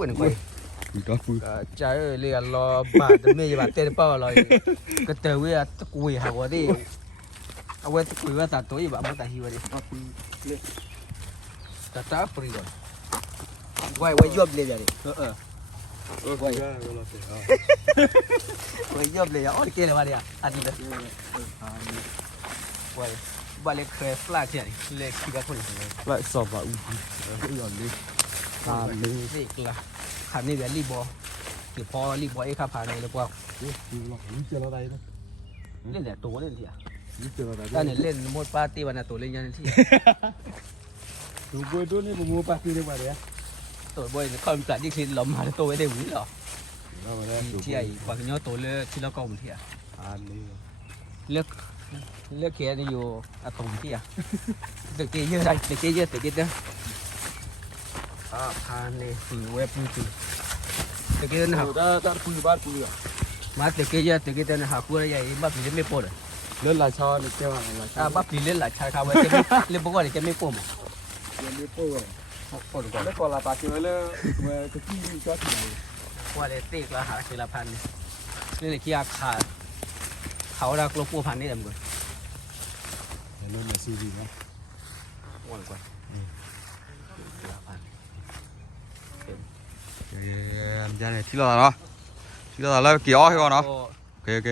quên quay đó vui trái ơi liền lo bà tụi mày bà tên bao rồi cái tờ với tao quỳ hả quá điเอาไว้คุยว่าตัดตัวอีแบบมันตัดหิวดิตัดตาฟรีก่อนไว้ยอบเลยจ้ะดิไว้ยอบเลยอ่ะอ๋อเกลือมาดิอ่ะอันนี้เลยไว้บาเล็กเครฟลาเทียนี่เล็กที่กับคนนี้ lại sọp vào cái giòn đi đi นี่กละขันนี่แบบรีบอหรือพอรีบอไอ้ข้าผ่านเลยหรือเปล่า chưa nó đây đó เล่นแต่ตัวเล่นที่อ่ะ chưa nó đây ถ้าเนี่ยเล่นโมดปาร์ตี้วันน่ะตัวเล่นยันที่ đúng rồi đó nên mua party đi mà đấy ตัวบอยเนี่ยเขาจัดยิ่งสิหลอมมาตัวไว้ได้หวิหรอ đâu mà đây ที่ไอ้กว่าที่เนาะตัวเลือกที่เราเก่าที่อ่ะ đi เลือกเคสนี่อยู่อะตอมที่อ่ะตึกเกยเยอะได้ตึกเกยเยอะตึกเกยเยอะพานนี่คือเว็บมือถือตึกเกยนะ ta ta pui bát pui à มาตึกเกยเยอะตึกเกยเยอะนะหาคู่อะไรใหญ่บ้าปีเล่นไม่ปวด lên là cho được kêu là บ้าปีเล่นหลายชายครับว่าจะเล่นปกติจะไม่ปวด lên đi pui rồi ปวดก่อน nó còn là party với lên về cái gì cho thì ว่าเด็กตีกละหาทีละพันนี่เลยขี้อาขาดเขาดักลบปูพันนี่เต็มเลย lên là gì nữa อ้วนกว่าละพัน em ra này thì là nó là kiểu hay con nó ok ok